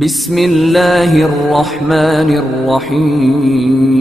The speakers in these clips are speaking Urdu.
بسم اللہ الرحمن الرحیم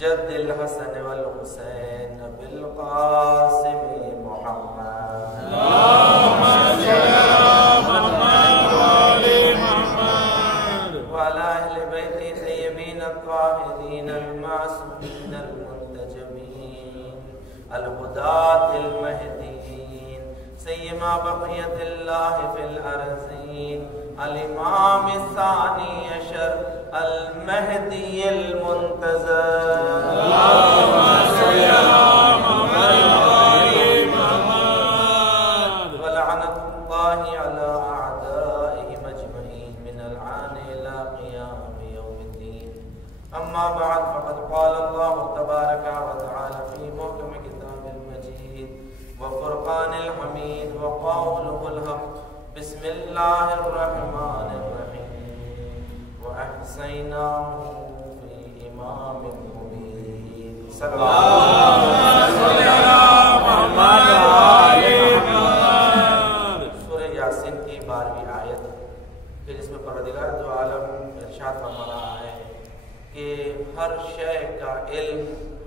جد الحسن والحسین بالقاسم محمد اللهم صل على محمد وعلى محمد وعلى اهل بيت الطيبين الطاهرين المعصومين المنتجبين الهداة المهديين سيما بقية الله في الأرضين الإمام الثاني عشر المهدي المنتظر اللهم صل على محمد وعلى محمد ولعنة الله على أعدائهم أجمعين من الآن إلى قيام يوم الدين أما بعد فقد قال الله تبارك وتعالى في محكم كتاب المجيد وفرقان الحميد وقوله الحق بسم الله الرحمن الرحيم وأحسيناه في إمام مبين صلى الله عليه وسلم سورہ یاسین کی 12ویں آیت کہ جس میں پروردگار دو عالم ارشاد فرما رہا ہے کہ ہر شے کا علم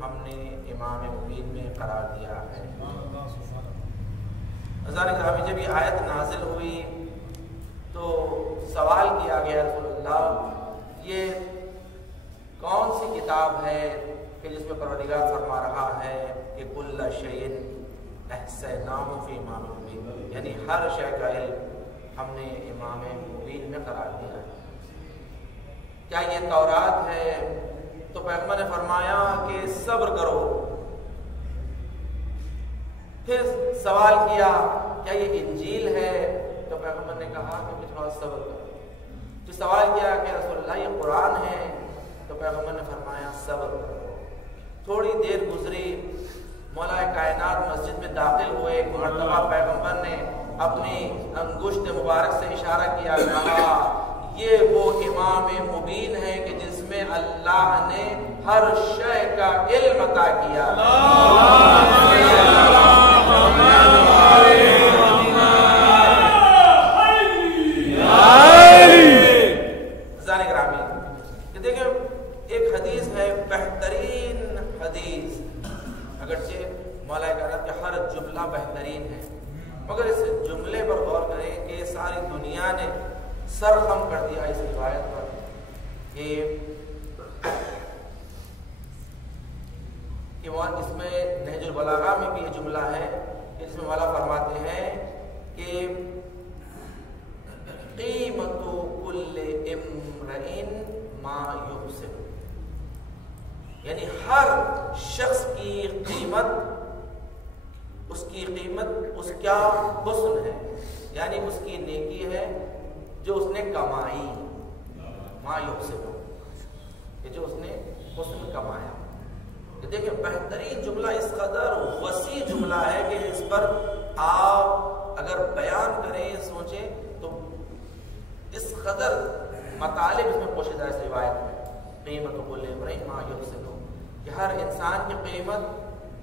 ہم نے امام مبین میں قرار دیا ہے۔ ہزار گرامی جب یہ آیت نازل ہوئی تو سوال کیا گیا رسول اللہ یہ کون سی کتاب ہے کہ جس میں پروردگار فرما رہا ہے کہ کل شیء احصیناہ فی امام مبین، یعنی ہر شے کا علم ہم نے امام مبین میں قرار دیا ہے، کیا یہ تورات ہے؟ تو پیغمبر نے فرمایا کہ صبر کرو۔ پھر سوال کیا کیا یہ انجیل ہے؟ تو پیغمبر نے کہا کہ تھوڑا صبر کرو۔ پھر سوال کیا کہ رسول اللہ یہ قرآن ہے؟ تو پیغمبر نے فرمایا صبر کرو۔ تھوڑی دیر گزری، مولا کائنات مسجد میں داخل ہوئے، ایک مرتبہ پیغمبر نے اپنی انگشت مبارک سے اشارہ کیا، کہا یہ وہ امام مبین ہے کہ جس میں اللہ نے ہر شے کا علم عطا کیا۔ دیکھیں ایک حدیث ہے، بہترین حدیث، اگرچہ مولا کائنات کا ہر جملہ بہترین ہے، مگر اس جملے پر غور کریں کہ ساری دنیا نے سر خم کر دیا اس روایت پر کہ اس میں نہج البلاغہ میں بھی یہ جملہ ہے کہ جس میں مولا فرماتے ہیں کہ قیمت کل امرئ ما یحسن، یعنی ہر شخص کی قیمت اس کا حسن ہے، یعنی اس کی نیکی ہے جو اس نے کمائی، ما یحسن کہ جو اس نے حسن کمایا۔ دیکھیں بہترین جملہ، اس قدر وسیع جملہ ہے کہ اس پر آپ اگر بیان کریں سوچیں تو اس قدر مطالب اس میں پوشیدہ ہے۔ اس روایت میں قیمت کل امرئ ما یحسن، کہ ہر انسان کی قیمت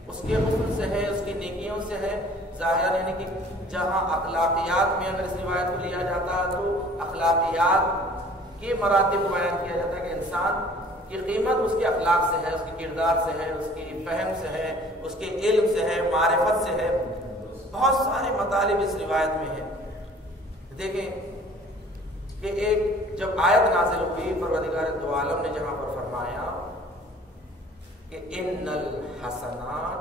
اس کے حسن سے ہے، اس کی نیکیوں سے ہے۔ ظاہر یعنی کہ جہاں اخلاقیات میں اگر اس روایت کو لیا جاتا ہے تو اخلاقیات کے مراتب کو بیان کیا جاتا ہے کہ انسان کی قیمت اس کے اخلاق سے ہے، اس کے کردار سے ہے، اس کی فہم سے ہے، اس کے علم سے ہے، معرفت سے ہے۔ بہت سارے مطالب اس روایت میں ہیں۔ دیکھیں کہ ایک جب آیت نازل ہوئی پروردگار دو عالم نے جہاں پر فرمایا کہ ان الحسنات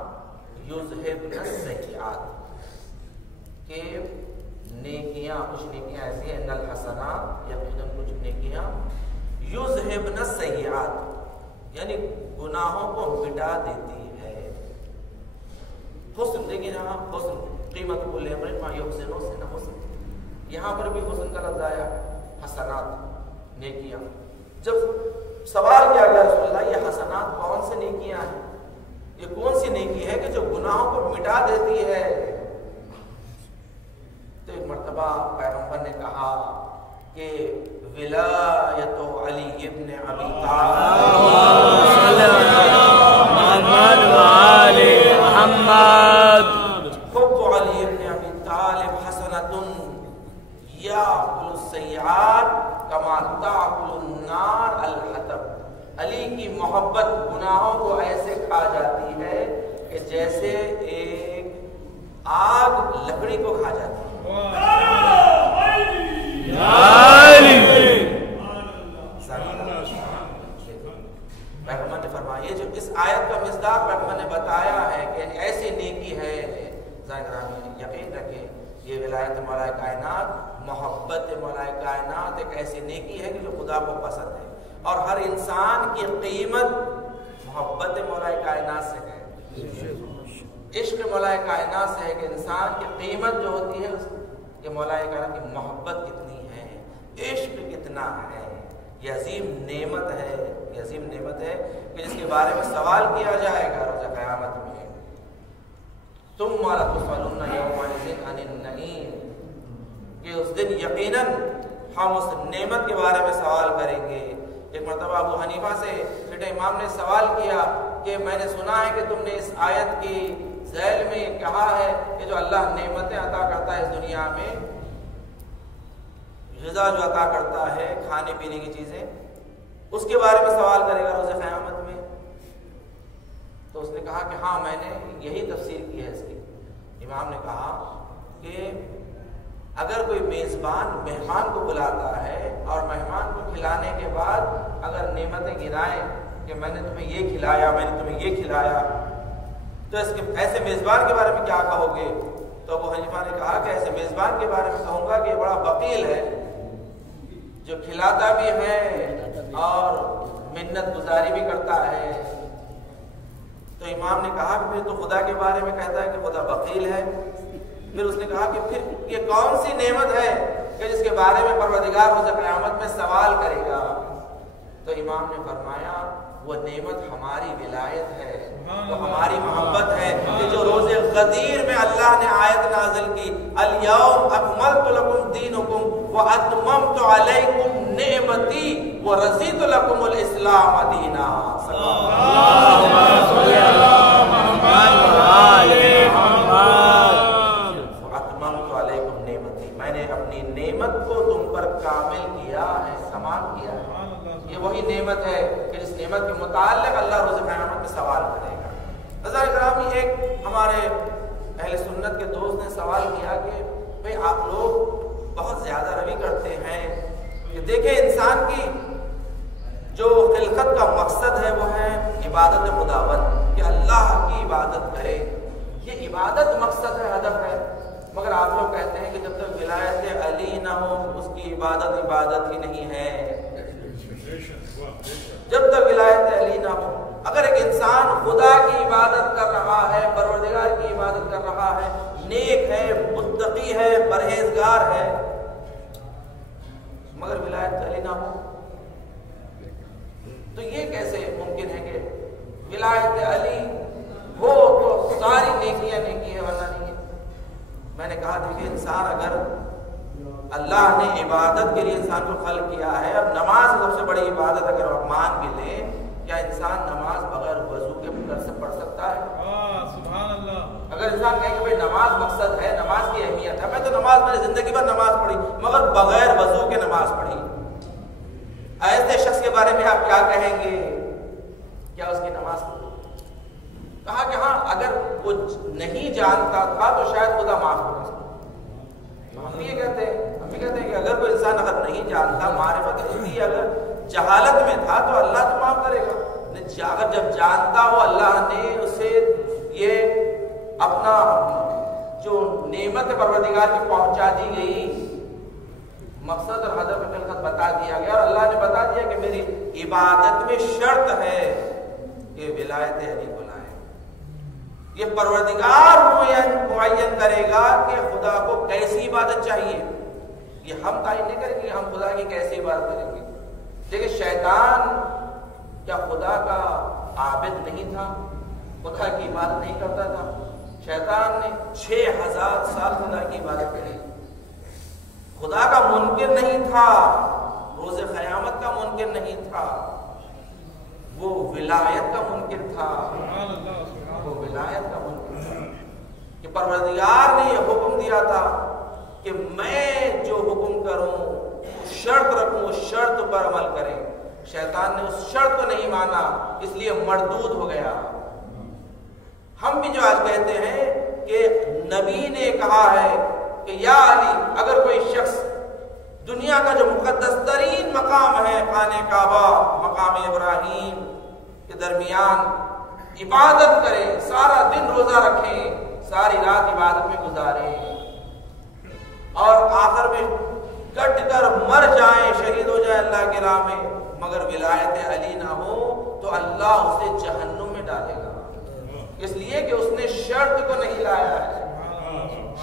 یذہبن السیئات، کہ نیکیاں، کچھ نیکیاں ایسی ہیں، ان الحسنات یقیناً کچھ نیکیاں، یذہبن السیئات یعنی گناہوں کو مٹا دیتی ہے۔ حسن، لیکن یہاں حسن قیمت کل امر ما یحسن حسن، یہاں پر بھی حسن کا لفظ آیا، حسنات نیکیاں۔ جب سوال کیا گیا رسول اللہ یہ حسنات کون سی نیکیاں ہیں، یہ کون سی نیکی ہے کہ جو گناہوں کو مٹا دیتی ہے؟ تو ایک مرتبہ پیغمبر نے کہا کہ ولایت علی ابن ابی طالب حب علی ابن ابی طالب حسنۃ یاکل السیئات کما تاکل النار الحطب، علی کی محبت گناہوں کو ایسے کھا جاتی ہے کہ جیسے ایک آگ لکڑی کو کھا جاتی ہے۔ پیغمبر نے فرمایا، یہ جو اس آیت کا مصداق پیغمبر نے بتایا ہے کہ ایسی نیکی ہے، یقین رکھیں یہ ولایت مولا کائنات، محبت مولا کائنات ایک ایسی نیکی ہے کہ جو خدا کو پسند ہے، اور ہر انسان کی قیمت محبت مولا کائنات سے ہے، عشق مولا کائنات سے ہے کہ انسان کی قیمت جو ہوتی ہے کہ مولا کائنات کی محبت کتنی ہے، عشق کتنا ہے۔ یہ عظیم نعمت ہے، یہ عظیم نعمت ہے کہ جس کے بارے میں سوال کیا جائے گا روز قیامت میں، ثم لتسألن یومئذ عن النعیم، کہ اس دن یقیناً ہم اس نعمت کے بارے میں سوال کریں گے۔ ایک مرتبہ ابو حنیفہ سے چھٹے امام نے سوال کیا کہ میں نے سنا ہے کہ تم نے اس آیت کی ذیل میں کہا ہے کہ جو اللہ نعمتیں عطا کرتا ہے اس دنیا میں، غذا جو عطا کرتا ہے، کھانے پینے کی چیزیں، اس کے بارے میں سوال کرے گا روز قیامت میں؟ تو اس نے کہا کہ ہاں میں نے یہی تفسیر کی ہے اس کی۔ امام نے کہا کہ اگر کوئی میزبان مہمان کو بلاتا ہے اور مہمان کو کھلانے کے بعد اگر نعمتیں گنائیں کہ میں نے تمہیں یہ کھلایا، میں نے تمہیں یہ کھلایا، تو اس کے ایسے میزبان کے بارے میں کیا کہو گے؟ تو ابو حنیفہ نے کہا کہ ایسے میزبان کے بارے میں کہوں گا کہ یہ بڑا بخیل ہے، جو کھلاتا بھی ہے اور منت گزاری بھی کرتا ہے۔ تو امام نے کہا کہ پھر تو خدا کے بارے میں کہتا ہے کہ خدا بخیل ہے۔ پھر اس نے کہا کہ پھر یہ کون سی نعمت ہے کہ جس کے بارے میں پروردگار روز قیامت میں سوال کرے گا؟ تو امام نے فرمایا وہ نعمت ہماری ولایت ہے، وہ ہماری محبت ہے کہ جو روز غدیر میں اللہ نے آیت نازل کی، الیوم اکملت لکم دینکم واتممت علیکم نعمتی ورضیت لکم الاسلام دینا۔ واتممت علیکم نعمتی، میں نے اپنی نعمت کو تم پر کامل کیا ہے، تمام کیا ہے۔ یہ وہی نعمت ہے کہ جس نعمت کے متعلق اللہ روز قیامت میں سوال کرے گا۔ حضرات گرامی، ایک ہمارے اہل سنت کے دوست نے سوال کیا کہ بھئی آپ لوگ بہت زیادہ روی کرتے ہیں کہ دیکھیں انسان کی جو خلقت کا مقصد ہے وہ ہے عبادت مداوم، کہ اللہ کی عبادت کرے، یہ عبادت مقصد ہے، ہدف ہے، مگر آپ لوگ کہتے ہیں کہ جب تک ولایت علی نہ ہو اس کی عبادت ہی نہیں ہے۔ جب تک ولایت علی نہ ہو، اگر ایک انسان خدا کی عبادت کر رہا ہے، پروردگار کی عبادت کر رہا ہے، نیک ہے، متقی ہے، پرہیزگار ہے، مگر ولایت علی نہ ہو، تو یہ کیسے ممکن ہے کہ ولایت علی ہو تو ساری نیکیاں نیکی ہے ورنہ نہیں ہے؟ میں نے کہا دیکھیں انسان اگر اللہ نے عبادت کے لیے انسان کو خلق کیا ہے، اب نماز سب سے بڑی عبادت اگر آپ مان کے لیں، کیا انسان نماز بغیر وضو کے سے پڑھ سکتا ہے؟ سبحان اللہ۔ اگر انسان کہے کہ بھائی نماز مقصد ہے، نماز کی اہمیت ہے، میں تو نماز میں نے زندگی بھر نماز پڑھی مگر بغیر وضو کے نماز پڑھی، ایسے شخص کے بارے میں آپ کیا کہیں گے؟ کیا اس کی نماز پڑھی؟ کہا کہ ہاں اگر وہ نہیں جانتا تھا تو شاید خدا معاف کر سکتا۔ ہم یہ کہتے ہیں، ہم صوفی کہتے ہیں کہ اگر کوئی انسان اگر نہیں جانتا، معرفت ہوتی، اگر جہالت میں تھا تو اللہ تو معاف کرے گا، اگر جب جانتا ہو اللہ نے اسے یہ اپنا جو نعمت پروردگار کی پہنچا دی گئی، مقصد اور ہدف خلقت بتا دیا گیا، اور اللہ نے بتا دیا کہ میری عبادت میں شرط ہے کہ ولایت علی کو لائے. یہ پروردگار معین کرے گا کہ خدا کو کیسی عبادت چاہیے. یہ ہم تعین نہیں کریں گے ہم خدا کی کیسی عبادت کریں گے. دیکھیں شیطان کیا خدا کا عابد نہیں تھا؟ خدا کی عبادت نہیں کرتا تھا؟ شیطان نے 6000 سال خدا کی عبادت کری. خدا کا منکر نہیں تھا، روز قیامت کا منکر نہیں تھا، وہ ولایت کا منکر تھا. وہ ولایت کا منکر تھا کہ پروردگار نے یہ حکم دیا تھا کہ میں جو حکم کروں شرط رکھوں، اس شرط پر عمل کریں. شیطان نے اس شرط کو نہیں مانا، اس لیے مردود ہو گیا. ہم بھی جو آج کہتے ہیں کہ نبی نے کہا ہے کہ یا علی، اگر کوئی شخص دنیا کا جو مقدس ترین مقام ہے خانہ کعبہ، مقام ابراہیم کے درمیان عبادت کرے، سارا دن روزہ رکھیں، ساری رات عبادت میں گزاریں، اور آخر میں کٹ کر مر جائیں، شہید ہو جائیں اللہ کے راہ میں، مگر ولایت علی نہ ہو تو اللہ اسے جہنم میں ڈالے گا. اس لیے کہ اس نے شرط کو نہیں لایا ہے،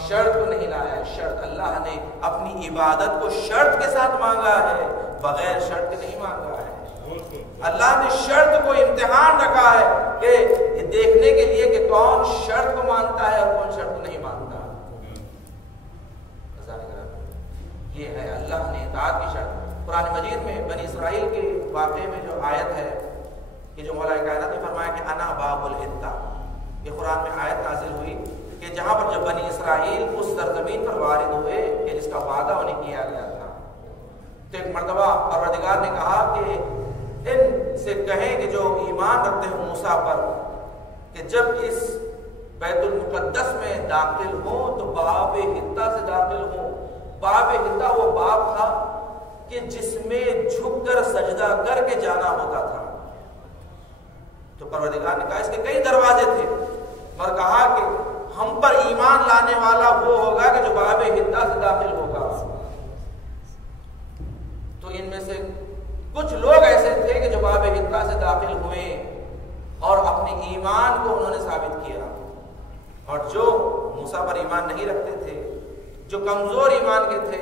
شرط کو نہیں لایا ہے. شرط اللہ نے اپنی عبادت کو شرط کے ساتھ مانگا ہے، بغیر شرط کے نہیں مانگا ہے. اللہ نے شرط کو امتحان رکھا ہے کہ دیکھنے کے لیے کہ کون شرط کو مانتا ہے اور کون شرط کو نہیں مانتا. یہ ہے اللہ نے اطاعت کی شرط. قرآن مجید میں بنی اسرائیل کے واقعے میں جو آیت ہے کہ جو مولا کائنات نے فرمایا کہ انا باب الحتہ، یہ قرآن میں آیت نازل ہوئی کہ جہاں پر جب بنی اسرائیل اس سرزمین پر وارد ہوئے کہ جس کا وعدہ انہیں کیا گیا تھا، تو ایک مرتبہ پروردگار نے کہا کہ ان سے کہیں کہ جو ایمان رکھتے ہیں موسیٰ پر کہ جب اس بیت المقدس میں داخل ہوں تو باب حتہ سے داخل ہوں. باب حتہ وہ باب تھا کہ جس میں جھک کر سجدہ کر کے جانا ہوتا تھا. تو پروردگار نے کہا اس کے کئی دروازے تھے، اور کہا کہ ہم پر ایمان لانے والا وہ ہوگا کہ جو باب حتہ سے داخل ہوگا. تو ان میں سے کچھ لوگ ایسے تھے کہ جو باب حتہ سے داخل ہوئے اور اپنے ایمان کو انہوں نے ثابت کیا، اور جو موسیٰ پر ایمان نہیں رکھتے تھے، جو کمزور ایمان کے تھے،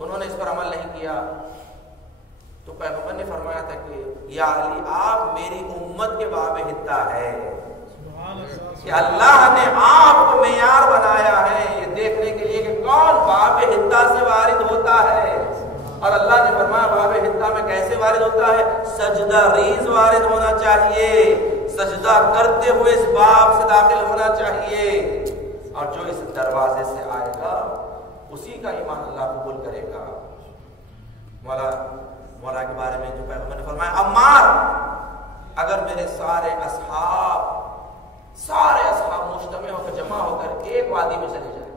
انہوں نے اس پر عمل نہیں کیا. تو پیغمبر نے فرمایا تھا کہ یا علی آپ میری امت کے باب حتہ ہے، کہ اللہ نے آپ کو معیار بنایا ہے یہ دیکھنے کے لیے کہ کون باب حتہ سے وارد ہوتا ہے. اور اللہ نے فرمایا باب حتہ میں کیسے وارد ہوتا ہے؟ سجدہ ریز وارد ہونا چاہیے، سجدہ کرتے ہوئے اس باب سے داخل ہونا چاہیے، اور جو اس دروازے سے آئے گا اسی کا ایمان اللہ قبول کرے گا. مولا کے بارے میں جو پیغمبر نے فرمایا عمار اگر میرے سارے اصحاب مجتمع ہو کر جمع ہو کر ایک وادی میں چلے جائیں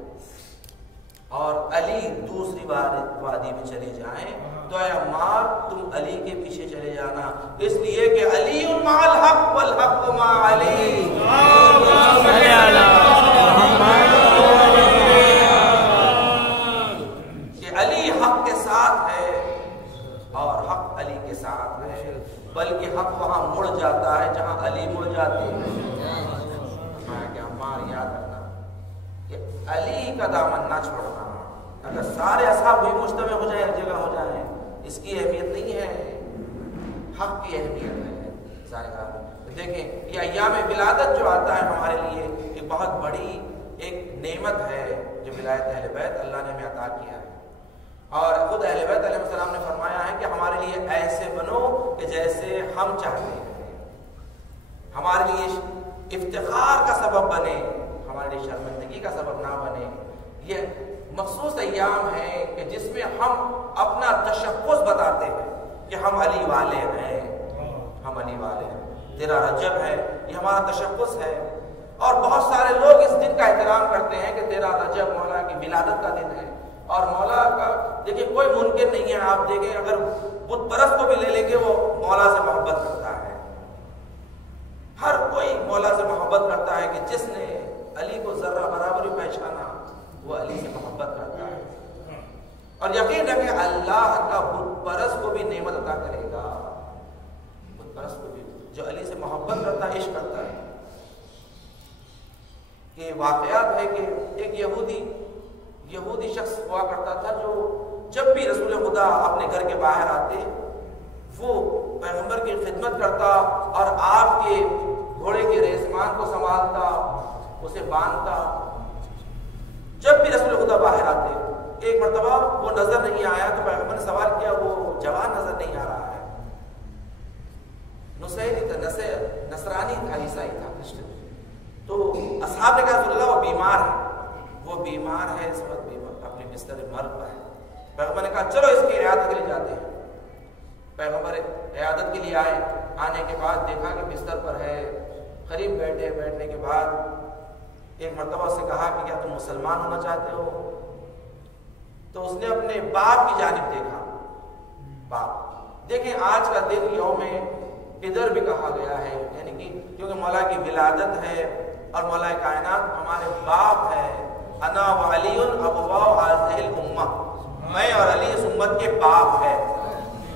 اور علی دوسری وادی میں چلے جائیں تو اے عمار تم علی کے پیچھے چلے جانا، اس لیے کہ علی مع الحق والحق مع علی. کہ علی حق کے ساتھ ہے اور حق علی کے ساتھ ہے، بلکہ حق وہاں مڑ جاتا ہے جہاں علی مڑ جاتی ہے. کہ عمار یاد رکھنا کہ علی کا دامن نہ چھوڑنا. اگر سارے اصحاب بھی مجتمع ہو جائیں، ایک جگہ ہو جائیں، اس کی اہمیت نہیں ہے، حق کی اہمیت ہے. سارے دیکھیں یہ ایام ولادت جو آتا ہے ہمارے لیے ایک بہت بڑی ایک نعمت ہے جو ولایت اہل بیت اللہ نے ہمیں عطا کیا ہے. اور خود اہل بیت علیہ السلام نے فرمایا ہے کہ ہمارے لیے ایسے بنو کہ جیسے ہم چاہتے ہیں، ہمارے لیے افتخار کا سبب بنے، ہمارے لیے شرمندگی کا سبب نہ بنے. یہ مخصوص ایام ہے کہ جس میں ہم اپنا تشخص بتاتے ہیں کہ ہم علی والے ہیں، ہم علی والے ہیں. 13 رجب ہے، یہ ہمارا تشخص ہے. اور بہت سارے لوگ اس دن کا احترام کرتے ہیں کہ 13 رجب مولا کی ولادت کا دن ہے، اور مولا کا دیکھیں کوئی ممکن نہیں ہے، آپ دیکھیں اگر بت پرست کو بھی لے لیں گے وہ مولا سے محبت کرتا ہے، ہر کوئی مولا سے محبت کرتا ہے کہ جس نے علی کو ذرہ برابر پہچانا وہ علی سے محبت کرتا ہے، اور یقین رکھیں اللہ کا بت پرست کو بھی نعمت عطا کرے گا، بت پرست کو بھی جو علی سے محبت کرتا ہے، عشق کرتا ہے۔ کہ واقعات ہے کہ ایک یہودی شخص ہوا کرتا تھا جو جب بھی رسول خدا اپنے گھر کے باہر آتے وہ پیغمبر کی خدمت کرتا اور آپ کے گھوڑے کے ریسمان کو سنبھالتا، اسے باندھتا۔ جب بھی رسول خدا باہر آتے، ایک مرتبہ وہ نظر نہیں آیا تو پیغمبر نے سوال کیا وہ جوان نظر نہیں آ رہا ہے، نصیری تھا، نصرانی تھا، عیسائی تھا، کرسچن۔ تو اصحاب نے کہا رسول اللہ وہ بیمار ہے اس وقت بیمار اپنے بستر مرگ پر ہے۔ پیغمبر نے کہا چلو اس کی عیادت کے لیے جاتے ہیں۔ پیغمبر عیادت کے لیے آنے کے بعد دیکھا کہ بستر پر ہے، قریب بیٹھنے کے بعد ایک مرتبہ سے کہا کہ کیا تم مسلمان ہونا چاہتے ہو؟ تو اس نے اپنے باپ کی جانب دیکھا۔ باپ دیکھیں آج کا دن یوم ادھر بھی کہا گیا ہے، یعنی کہ کیونکہ مولا کی ولادت ہے اور مولا کائنات ہمارے باپ ہے، انا وعلی ابوا هذه الامه، میں اور علی اس امت کے باپ ہے۔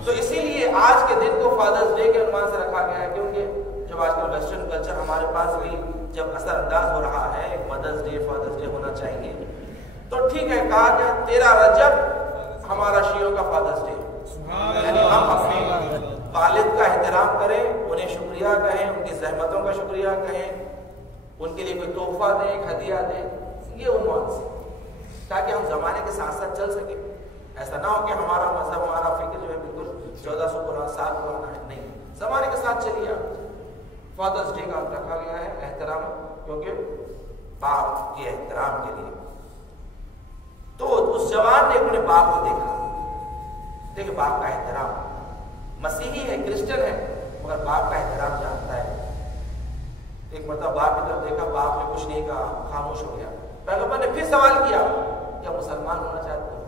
تو اسی لیے آج کے دن کو فادرز ڈے کے عنوان سے رکھا گیا ہے، کیونکہ جب آج کل ویسٹرن کلچر ہمارے پاس بھی جب اثر انداز ہو رہا ہے، مدرس ڈے فادرز ڈے ہونا چاہیے، تو ٹھیک ہے کہا گیا 13 رجب ہمارا شیعوں کا فادرز ڈے، یعنی ہم اپنے والد کا احترام کریں، انہیں شکریہ کہیں، ان کی زحمتوں کا شکریہ کہیں، ان کے لیے کوئی تحفہ دیں، ایک ہدیہ دیں، یہ عنوان سے، تاکہ ہم زمانے کے ساتھ ساتھ چل سکیں۔ ایسا نہ ہو کہ ہمارا مذہب ہمارا فکر جو ہے بالکل 1400 سال پرانا ہے، نہیں، زمانے کے ساتھ چلیے۔ فادرز ڈے کا رکھا گیا ہے احترام، کیونکہ باپ کے احترام کے لیے۔ تو اس جوان نے اپنے باپ کو دیکھا، دیکھیں باپ کا احترام، مسیحی ہے، کرسچن ہے، مگر باپ کا احترام جانتا ہے۔ ایک مرتبہ باپ کی طرف دیکھا، باپ نے کچھ نہیں کہا، خاموش ہو گیا۔ پیغمبر نے پھر سوال کیا کیا مسلمان ہونا چاہتے ہو؟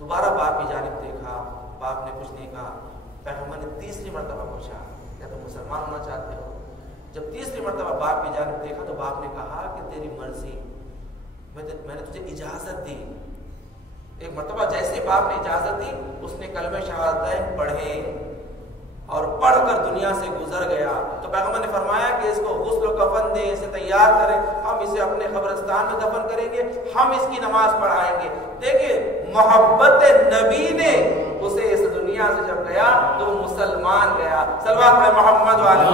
دوبارہ باپ کی جانب دیکھا، باپ نے کچھ نہیں کہا۔ پیغمبر نے تیسری مرتبہ پوچھا کیا تم مسلمان ہونا چاہتے ہو؟ جب تیسری مرتبہ باپ کی جانب دیکھا تو باپ نے کہا کہ تیری مرضی، میں نے تجھے اجازت دی۔ ایک مرتبہ جیسے باپ نے اجازت دی، اس نے کلمہ شہادتین پڑھے اور پڑھ کر دنیا سے گزر گیا۔ تو پیغمبر نے فرمایا کہ اس کو غسل و کفن دیں، اسے تیار کریں، ہم اسے اپنے قبرستان میں دفن کریں گے، ہم اس کی نماز پڑھائیں گے۔ دیکھیں محبت نبی نے اسے اس دنیا سے جب گیا تو وہ مسلمان گیا۔ صلوات پڑھیں محمد والے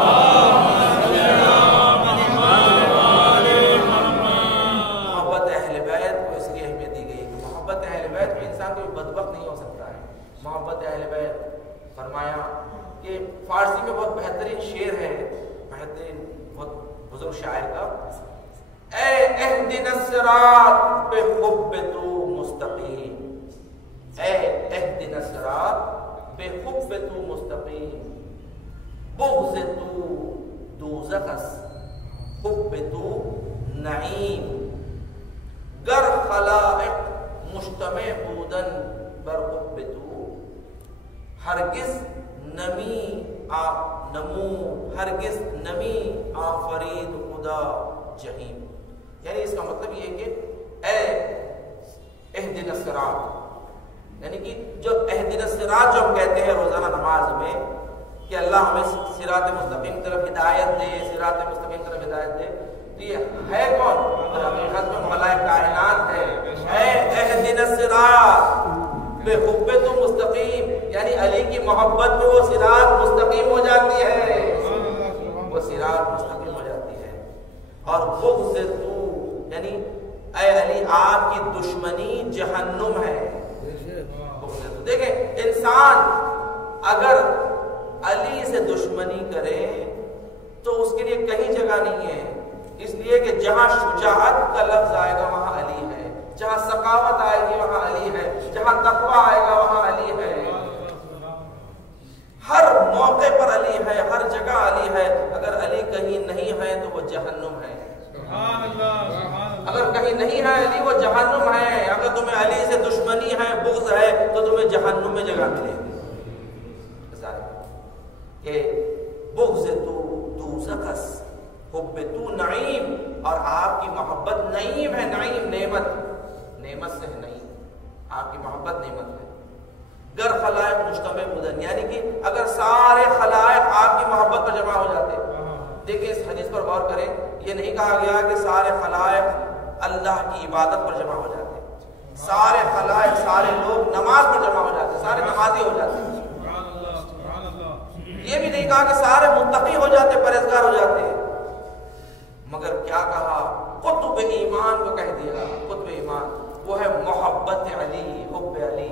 محبت اہل بیت کو اس لیے اہمیت دی گئی کہ محبت اہل بیت میں انسان کوئی بدبخت نہیں ہو سکتا ہے۔ محبت اہل بیت فرمایا کہ فارسی میں بہت بہترین شعر ہے، بہترین بہت بزرگ شاعر کا، اے اہدنا الصراط بحب تو مستقیم، اے اہدنا الصراط بحب تو مستقیم، بغض تو دوزخ است، حب تو نعیم، گر خلائق مجتمع بودن بر حب تو، ہرگز نمی ہرگز نمی آفرید خدا جہیم۔ یعنی اس کا مطلب یہ ہے کہ اے اہدنا الصراط، یعنی کہ جو اہدنا الصراط جو ہم کہتے ہیں روزانہ نماز میں کہ اللہ ہمیں صراط مستقیم طرف ہدایت دے، صراط مستقیم طرف ہدایت دے، تو یہ ہے کون؟ حقیقت میں مولا کائنات ہے۔ اے اہدنا الصراط بحب تو مستقیم، یعنی علی کی محبت میں وہ صراط مستقیم ہو جاتی ہے، وہ صراط مستقیم ہو جاتی ہے۔ اور بغض تو، یعنی اے علی آپ کی دشمنی جہنم ہے۔ دیکھیں انسان اگر علی سے دشمنی کرے تو اس کے لیے کہیں جگہ نہیں ہے، اس لیے کہ جہاں شجاعت کا لفظ آئے گا وہاں علی ہے، جہاں سخاوت آئے گی وہاں علی ہے، جہاں تقویٰ آئے گا وہاں علی ہے، ہر موقع پر علی ہے، ہر جگہ علی ہے۔ اگر علی کہیں نہیں ہے تو وہ جہنم ہے۔ اگر کہیں نہیں ہے علی وہ جہنم ہے، اگر تمہیں علی سے دشمنی ہے بغض ہے تو تمہیں جہنم میں جگہ ملے گی۔ کہ بغض تو دوزخ است، حب تو نعیم، اور آپ کی محبت نعیم ہے، نعیم نعمت، نعمت سے ہے نعیم، آپ کی محبت نعمت ہے۔ گر خلائق مجتمع بودن، یعنی کہ اگر سارے خلائق آپ کی محبت پر جمع ہو جاتے، دیکھیں اس حدیث پر غور کریں، یہ نہیں کہا گیا کہ سارے خلائق اللہ کی عبادت پر جمع ہو جاتے، سارے خلائق سارے لوگ نماز پر جمع ہو جاتے، سارے نمازی ہو جاتے، یہ بھی نہیں کہا کہ سارے متقی ہو جاتے، پرہیزگار ہو جاتے، مگر کیا کہا؟ قطب ایمان کو کہہ دیا، قطب ایمان وہ ہے محبت علی، حب علی۔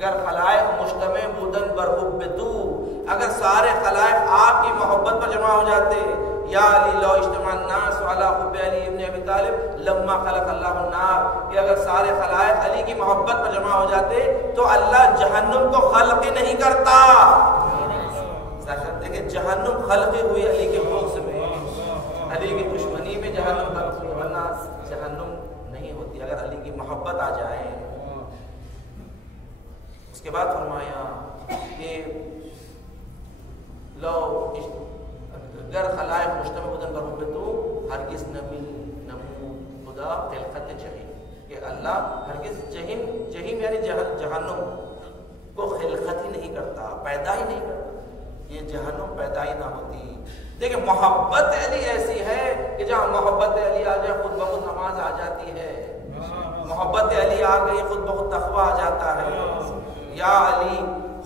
گر خلائق مجتمع بودن بر حب تو، اگر سارے خلائق آپ کی محبت پر جمع ہو جاتے، یا علی لو اجتماع الناس علی حب علی ابن ابی طالب لما خلق اللہ النار، کہ اگر سارے خلائق علی کی محبت پر جمع ہو جاتے تو اللہ جہنم کو خلق نہیں کرتا۔ دیکھیں جہنم خلق ہوئی علی کے بغض میں، علی کی دشمنی میں جہنم خلق ہوئی، ورنہ جہنم نہیں ہوتی اگر علی کی محبت آ جائے۔ اس کے بعد فرمایا کہ لو گر خلائق مجتمع بودن بر حب تو ہرگز نمو خدا خلقت جہیم، کہ اللہ ہرگز جہیم یعنی جہنم کو خلقت ہی نہیں کرتا، پیدا ہی نہیں کرتا، یہ جہنم پیدا ہی نہ ہوتی۔ دیکھیں محبت علی ایسی ہے کہ جہاں محبت علی آ جائے خود بخود نماز آ جاتی ہے، محبت علی آ گئی خود بخود تقوی آ جاتا ہے۔ یا علی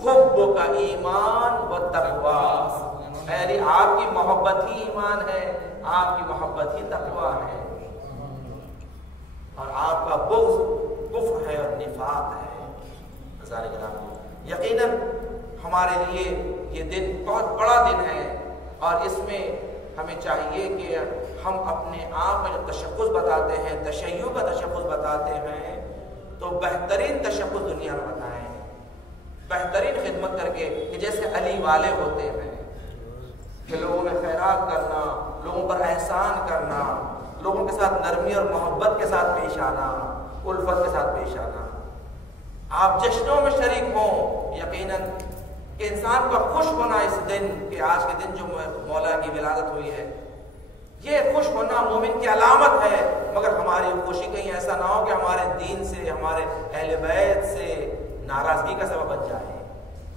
حب کا ایمان و تقوی، اے علی آپ کی محبت ہی ایمان ہے، آپ کی محبت ہی تقوی ہے، اور آپ کا بغض کفر ہے اور نفاق ہے۔ یقیناً ہمارے لیے یہ دن بہت بڑا دن ہے، اور اس میں ہمیں چاہیے کہ ہم اپنے آپ میں جب تشخص بتاتے ہیں، تشیع کا تشخص بتاتے ہیں، تو بہترین تشخص دنیا میں بتائیں، بہترین خدمت کر کے، کہ جیسے علی والے ہوتے ہیں، کہ لوگوں میں خیرات کرنا، لوگوں پر احسان کرنا، لوگوں کے ساتھ نرمی اور محبت کے ساتھ پیش آنا، الفت کے ساتھ پیش آنا، آپ جشنوں میں شریک ہوں۔ یقیناً کہ انسان کا خوش ہونا اس دن، کہ آج کے دن جو مولا کی ولادت ہوئی ہے، یہ خوش ہونا مومن کی علامت ہے، مگر ہماری خوشی کہیں ایسا نہ ہو کہ ہمارے دین سے، ہمارے اہل بیت سے ناراضگی کا سبب بن جائے،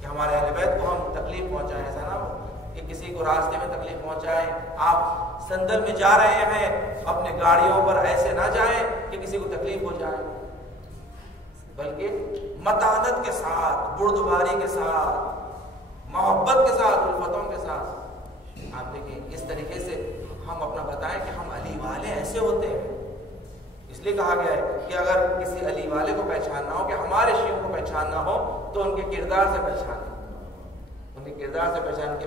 کہ ہمارے اہل بیت کو ہم تکلیف پہنچائیں، ایسا نہ ہو کہ کسی کو راستے میں تکلیف پہنچائیں۔ آپ سندل میں جا رہے ہیں، اپنے گاڑیوں پر ایسے نہ جائیں کہ کسی کو تکلیف ہو جائے، بلکہ متانت کے ساتھ، بردباری کے ساتھ، محبت کے ساتھ، الفتوں کے ساتھ آپ دیکھیں اس طریقے سے ہم اپنا بتائیں کہ ہم علی والے ایسے ہوتے ہیں۔ اس لیے کہا گیا ہے کہ اگر کسی علی والے کو پہچاننا ہو، کہ ہمارے شیعوں کو پہچاننا ہو، تو ان کے کردار سے پہچانیں، ان کے کردار سے پہچان کے